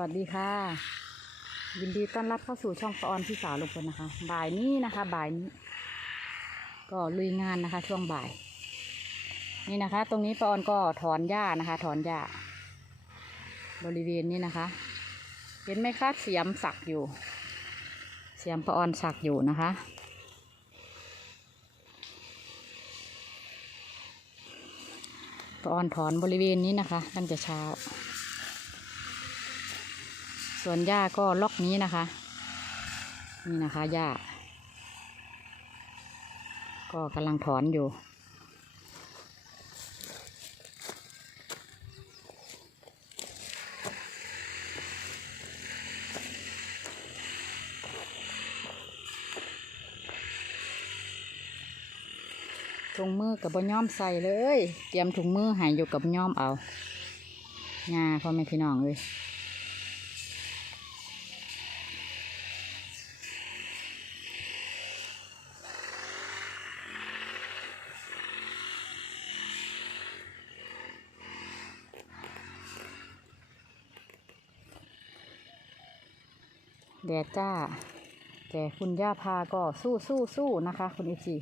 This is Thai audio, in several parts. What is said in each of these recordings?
วัสดีค่ะ ยินดีต้อนรับเข้าสู่ช่องปออนพี่สาวลุงพลนะคะ บ่ายนี้นะคะ บ่ายนี้ ก็ลุยงานนะคะ ช่วงบ่าย นี่นะคะ ตรงนี้ปออนก็ถอนหญ้านะคะ ถอนหญ้าบริเวณนี้นะคะ เห็นไหมคะเสียมสักอยู่ เสียมปออนสักอยู่นะคะปออนถอนบริเวณนี้นะคะ ตั้งแต่เช้า ส่วนหญ้าก็ล็อกนี้นะคะ นี่นะคะหญ้า ก็กำลังถอนอยู่ ถุงมือกับบย่อมใส่เลย เตรียมถุงมือหายอยู่กับย่อมเอางาพ่อแม่พี่น้องเลย จ้า แต่คุณย่าพาก็สู้สู้สู้นะคะ คุณเอจี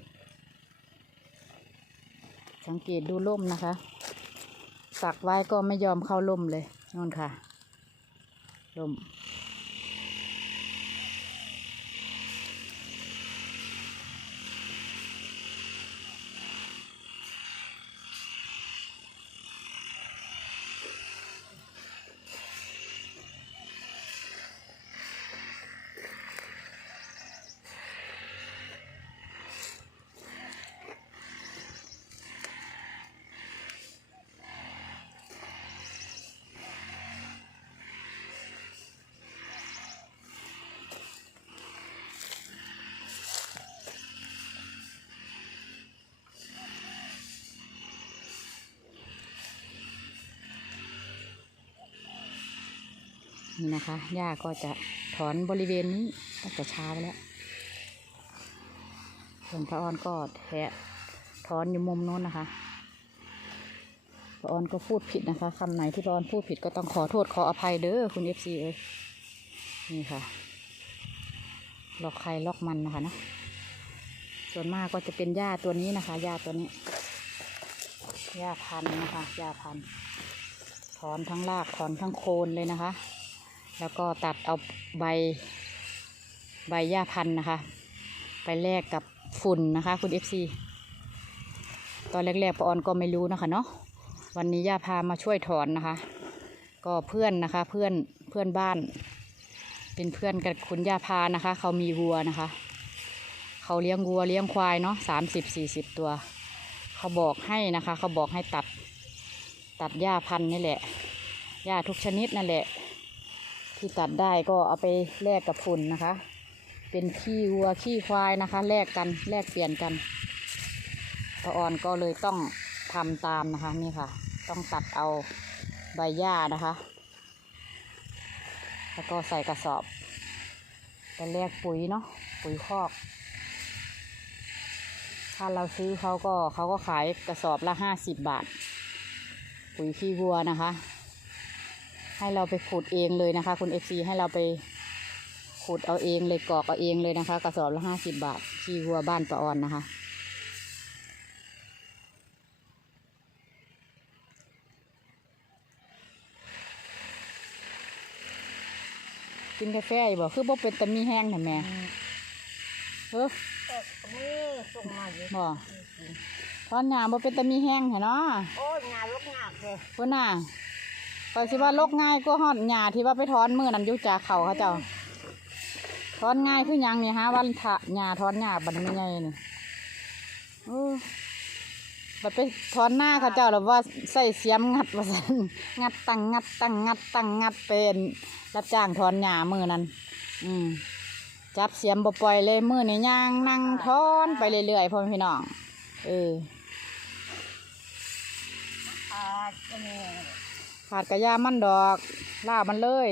สังเกตดูล่มนะคะ สักไว้ก็ไม่ยอมเข้าล่มเลยนนค่ะ ล่ม นี่นะคะหญ้าก็จะถอนบริเวณนี้ตั้งแต่เช้าแล้วส่วนพระออนก็แทะถอนอยู่มุมโน้นนะคะพระออนก็พูดผิดนะคะคำไหนที่พระออนพูดผิดก็ต้องขอโทษขออภัยเด้อคุณเอฟซีเอ้ยนี่ค่ะลอกใครลอกมันนะคะนะส่วนมากก็จะเป็นหญ้าตัวนี้นะคะหญ้าตัวนี้หญ้าพันนะคะหญ้าพันถอนทั้งรากถอนทั้งโคนเลยนะคะ แล้วก็ตัดเอาใบใบหญ้าพันธุ์นะคะ ไปแลกกับฝุ่นนะคะ คุณ FC ตอนแรกๆปออนก็ไม่รู้นะคะเนาะวันนี้ย่าพามาช่วยถอนนะคะ ก็เพื่อนนะคะเพื่อนเพื่อนบ้าน เป็นเพื่อนกับคุณย่าพานะคะ เขามีวัวนะคะ เขาเลี้ยงวัวเลี้ยงควายเนาะสามสิบสี่สิบตัว เขาบอกให้นะคะ เขาบอกให้ตัด ตัดหญ้าพันธุ์นี่แหละหญ้าทุกชนิดนั่นแหละ ที่ตัดได้ก็เอาไปแลกกับฝุ่นนะคะ เป็นขี้วัวขี้ควายนะคะ แลกกันแลกเปลี่ยนกันปะออนก็เลยต้องทำตามนะคะนี่ค่ะ ต้องตัดเอาใบหญ้านะคะ แล้วก็ใส่กระสอบไปแลกปุ๋ยเนาะปุ๋ยคอก ถ้าเราซื้อเขาก็เขาก็ขายกระสอบละห้าสิบบาท ปุ๋ยขี้วัวนะคะ ให้เราไปขุดเองเลยนะคะ คุณเอฟซีให้เราไปขุดเอาเองเลยกรอกเอาเองเลยนะคะ กระสอบละห้าสิบบาทขี้วัวบ้านปะออนนะคะ กินกาแฟอยู่บ่คือบ่เป็นตะมีแห้งนะแม่เฮ้อเออมือส่งมาอยู่บ่ตอนหยามบ่เป็นตะมีแห้งเหรอเนาะโอ้ยงานลกงากเลยเพิ่นน่ะ ก็สิว่าลกง่ายกว่าฮอดหญ้าที่ว่าไปถอนมือนั่นอยู่จากเขาเขาเจ้าถอนง่ายคือหยังนี่ฮะวันทะหญ้าถอนหญ้าบัดไม่ใหญ่นี่เออบัดไปถอนหน้าเขาเจ้าแล้วว่าใส่เสียมงัดว่าซั่นงัดตังงัดตังงัดตังงัดเป็นรับจ้างถอนหญ้ามือนั้นอืมจับเสียมบ่ปล่อยเลยมือนี่ย่างนั่งถอนไปเรื่อยๆพ่อแม่พี่น้องเอออ่า ขาดกระยามันดอกล่ามันเลย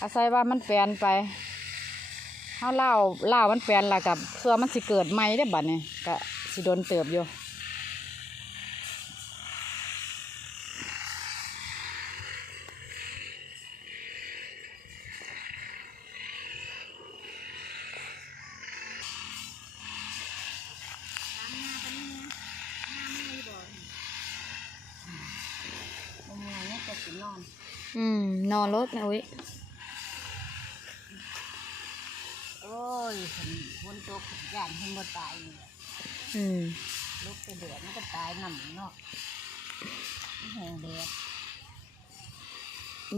อาศัยว่ามันแปลนไปถ้าเล่าล่ามันแปลนละกับเพื่อมันสิเกิดใหม่ได้บัดนี้ก็สิโดนเติบอยู่ อน อืม นอนรถนะอุ้ยโอ้ยฝนฝนตกย่านให้หมดตายนี่แหละอืมลุกไปเดือดมันก็ตายนำเนาะแห้งแดด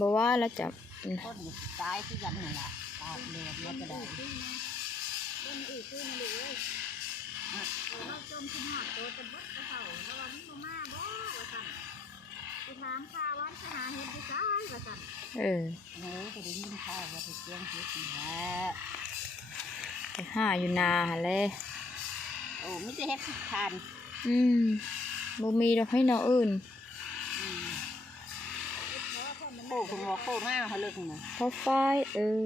บอกว่าแล้วจะต้นนี่สิตายที่กันนั่นแหละตากแดดแล้วก็ได้ต้นอีกขึ้นมาเลยเว้ยเราจมขึ้นหอดโตจะบดกระเสาแล้ววันนี้มาม่าบ่ว่าสั่น ไปถามข้าววันไปหาเห็ดดีจ้ายว่าสั่นเออเออก็ได้ยินข่าวว่าไปเจียงเฮ็ดนี่แหละไปห้าอยู่นาหั่นแหละโอ้ไม่ได้เฮ็ดทุกทานอืมบ่มีดอกให้แนวอื่นอืมโค้คุณว่าโค้มากเขาเลิกนะเพราะฝ้ายเออ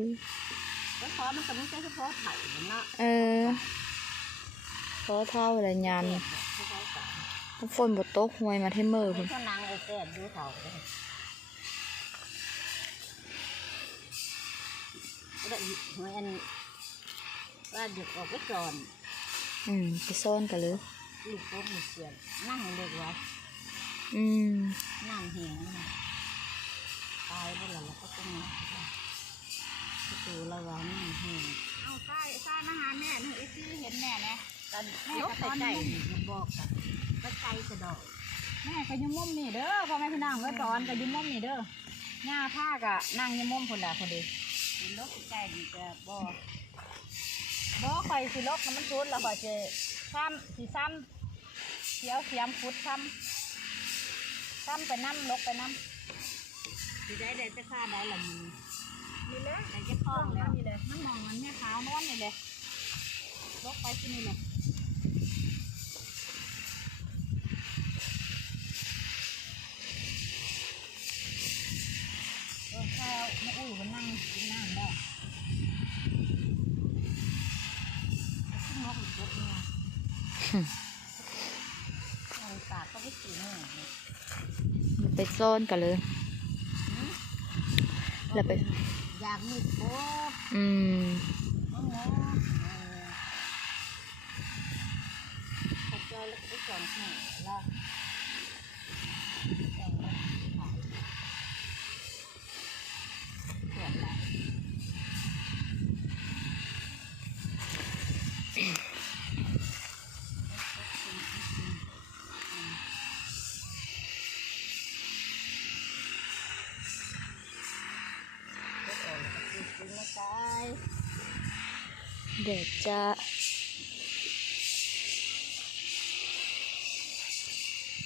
แล้วพอมันก็ไม่ใช่เฉพาะไถ่เนาะเออเพราะเท่าอะไรยามนี่ถ้า ฝนบ่ตกหวยมาเทมเมอร์คุพุ่ณนก็นางไอ้แก่ดูเขาเลยแล้วเหมือนว่าเด็กออกไปก่อนอืมไปซ่อนกันเลยลูกโป่งลูกเสียนนั่งเล็กไว้อืมนั่งเหียงน่ะตายไปแล้วเราก็ต้องมาก็คือระวังนั่งเหียงเอาใต้ใต้มาหาแม่หนูไอ้ซี่เห็นแม่นะกันยกไปใจมันบอกกัน ก็ใจกระดอกแม่ก็อยุ่มุมนี่เด้อพ่อแม่พี่น้องก็ตอนก็อยุ่มุมนี่เด้อหญ้าผ้ากะนั่งอยุ่มุมพุ่นละคนเดีเป็นโรคใจดีจะบอกบ่ข่อยสิลบน้ำมันชุดแล้วข่อยสิซ้ำสิซ้ำเสียวเสียมขุดซ้ำซ้ำไปน้ำลกไปน้ที่ได้ได้จะฆ่าได้ละมึงนี่เลยได้จะคล้องแล้วำนี่เลยมันมองมันแม่ขาวนอนนี่เลยลกไปที่นี่เลย อข้าวแม่อุ้ยมันนั่งกินน้ำได้ขึ้นนกอีกตัวนึงโอ้ตาก็ไม่สีหนึ่งไปซ่อนกันเลย แล้วไป อยากมีโป๊ะอืมมะม่วงกระจายแล้วก็ไปสองหัวแล้วสองแล้วขายเสียบไหล ก็ออกแล้วก็ซื้อซื้อมาขาย เดี๋ยวจะ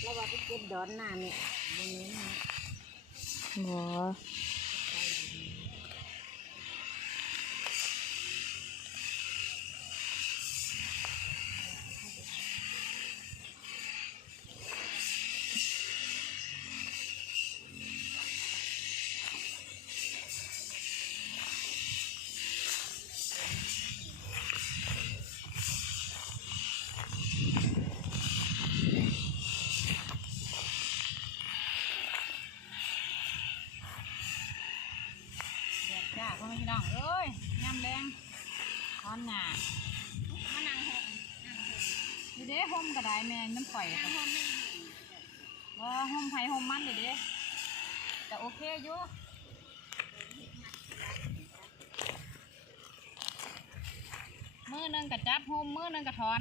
แล้วว่าไปเก็บดอนหน้าเนี่ยตรงนี้นะหมอ พ่อแม่พี่น้องเอ้ยยามแรงร้อนหนามานั่งหงอยู่เด้ห่มก็ไดแม่น้ำข่อยก็บ่ห่มไผห่มมันเด้เด้แต่โอเคอยู่มือหนึงก็จับห่มมือหนึงก็ถอน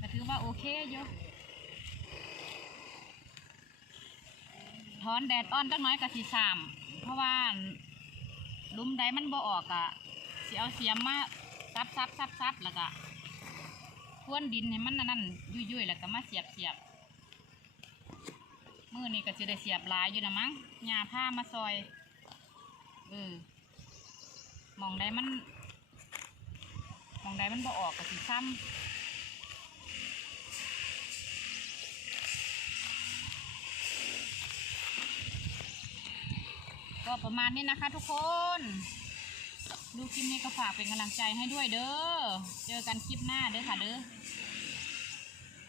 ก็ถือว่าโอเคอยู่ถอนแดดอ่อนจักหน้อยก็สิสามเพราะว่า ลุมใดมันบ่ออกอะสิเอาเสียมมาซับซับซับซับแล้วก็พรวนดินให้มันนั่นๆยุ่ยๆแล้วก็มาเสียบเสียบมือนี่ก็จะได้เสียบลายอยู่นะมั้งหญ้าผ้ามาซอยเออมองใดมันมองใดมันบ่ออกก็สิซ้ำ ก็ประมาณนี้นะคะทุกคน ดูคลิปนี้ก็ฝากเป็นกำลังใจให้ด้วยเด้อ เจอกันคลิปหน้าเด้อค่ะเด้อ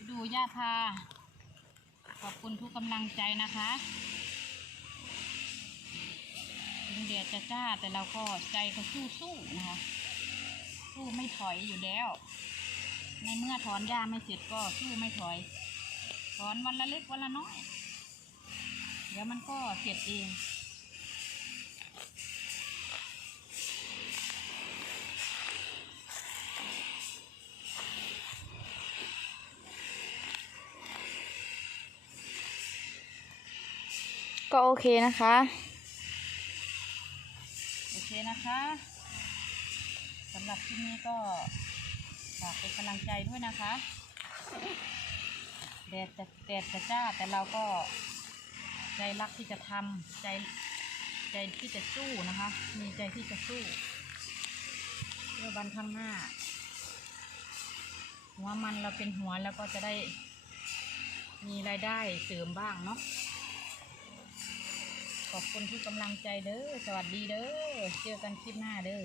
ดูย่าพา ขอบคุณทุกกำลังใจนะคะถึงเดียดจะจ้าแต่เราก็ใจก็สู้สู้ๆนะคะ สู้ไม่ถอยอยู่แล้ว ในเมื่อถอนหญ้าไม่เสร็จก็สู้ไม่ถอย ถอนวันละเล็กวันละน้อย เดี๋ยวมันก็เสร็จเอง ก็โอเคนะคะ โอเคนะคะสำหรับที่นี้ก็ฝากเป็นกำลังใจด้วยนะคะแดดจะแดดจะจ้าแต่เราก็ใจรักที่จะทำใจใจที่จะสู้นะคะ มีใจที่จะสู้เพื่อวันข้างหน้า หัวมันเราเป็นหัวแล้วก็จะได้มีรายได้เสริมบ้างเนาะ ขอบคุณทุกกำลังใจเด้อ สวัสดีเด้อ เจอกันคลิปหน้าเด้อ